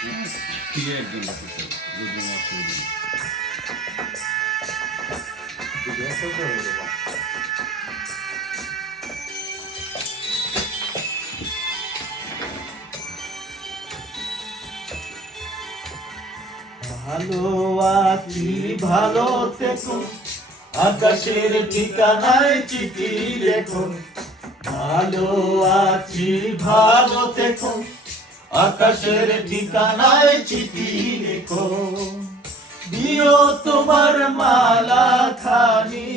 ঠিক একজন আছে দুজন অসুবিধা ভালো আছি ভালো থেকো, আকাশের ঠিকানায় চিঠি লেখো। ভালো আছি ভালো থেকো, আকাশের ঠিকানায় চিঠি লেখো। দিও তোমার মালা খানি,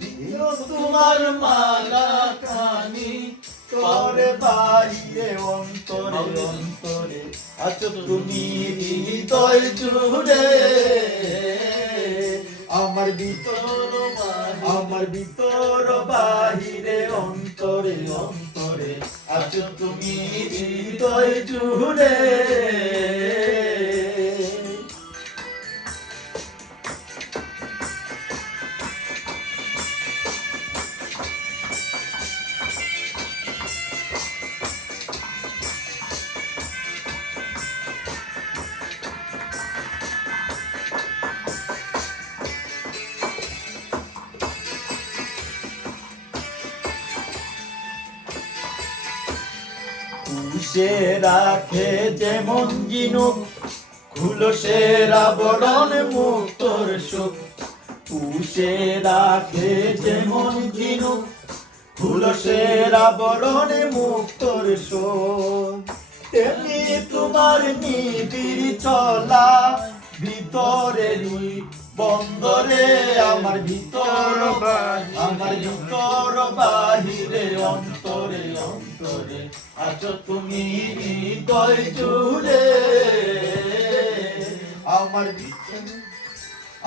দিও তোমার মালা খানি, তোরে বাইরে অন্তরে অন্তরে আছো তুমি হৃদয় জুড়ে। আমার ভিতর আমার ভিতর বাহিরে অন্তরে অন্তরে আছো তুমি হৃদয় জুড়ে। পুষে রাখে যেমন জিনুক, খুলসের আবরণ মুক্তর সুখ। পুষে রাখে যেমন জিনুক, খুলসের আবরণ মুক্তর সুখ। তেমনি তোমার নিবিড় চলা ভিতরেরই বন্দরে, আমার ভিতর আমার ভিতর বাহিরে অন্তরে অন্তরে আছো তুমি হৃদয় জুড়ে।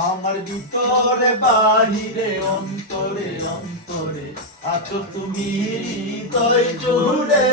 আমার ভিতরে বাহিরে অন্তরে অন্তরে আছো তুমি হৃদয় জুড়ে।